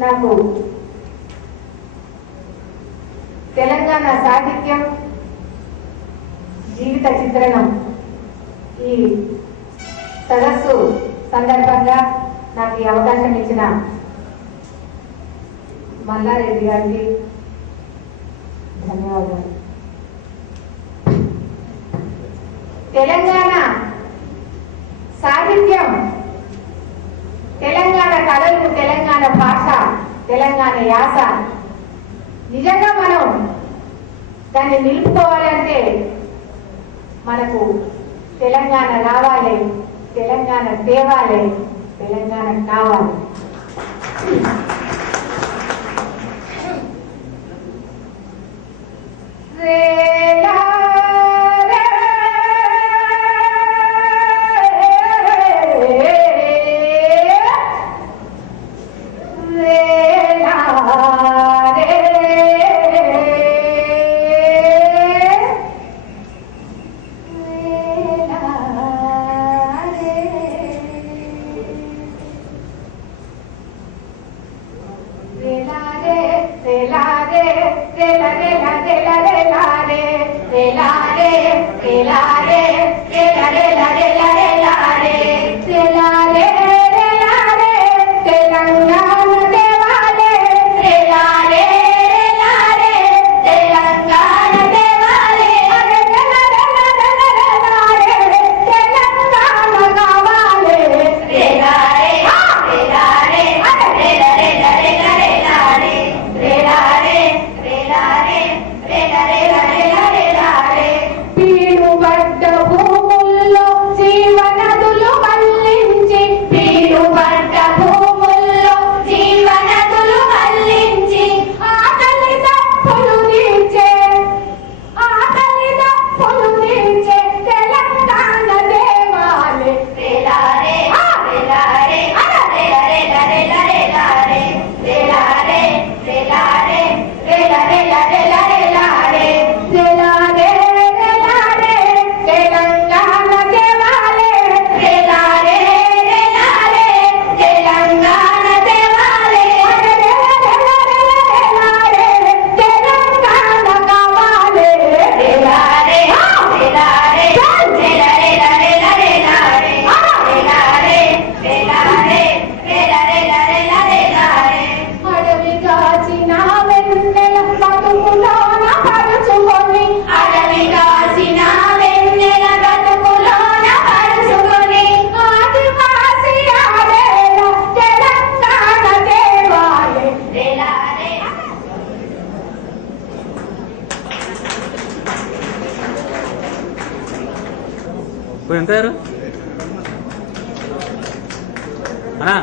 నాకు తెలంగాణ సాహిత్యం జీవిత చిత్రణం ఈ సదస్సు సందర్భంగా నాకు ఈ అవకాశం ఇచ్చిన మల్లారెడ్డి గారికి ధన్యవాదాలు. తెలంగాణ సాహిత్యం, తెలంగాణ కళలు, తెలంగాణ భాష, తెలంగాణ యాస నిజంగా మనం దాన్ని నిలుపుకోవాలంటే మనకు తెలంగాణ రావాలి, తెలంగాణ తేవాలి, తెలంగాణ కావాలి. ఎంతారు అన్నా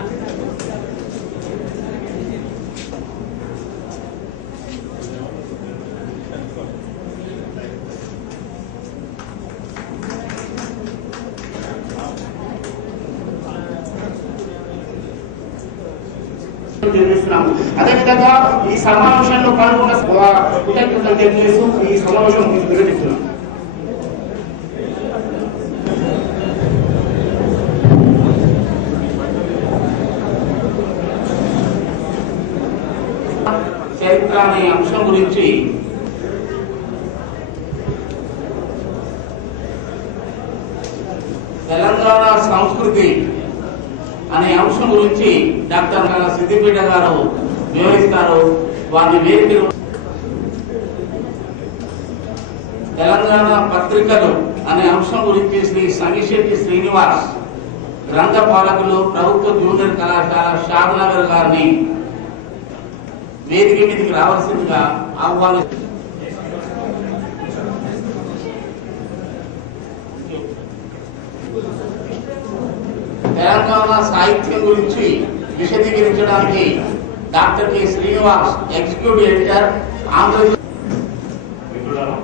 అదేవిధంగా ఈ సమావేశంలో పాల్గొన్న కృతజ్ఞతలు తెలియజేస్తూ ఈ సమావేశం నిర్వహిస్తున్నాం. చరిత్ర అనే అంశం గురించి తెలంగాణ సంస్కృతి అనే అంశం గురించి డాక్టర్ సిద్దిపేట గారు వివరిస్తారు. వారి వేదికలు తెలంగాణ పత్రికలు అనే అంశం గురించి శ్రీ సంగిశెట్టి శ్రీనివాస్ గ్రంథ పాలకులు ప్రభుత్వ జూనియర్ కళాశాల షాద్నగర్ గారిని వేదిక మీదకి రావాల్సిందిగా ఆహ్వానిస్తారు. తెలంగాణ సాహిత్యం గురించి విశదీకరించడానికి doctor K Srinivas, executive editor, Andhrajyothy. మిత్రులను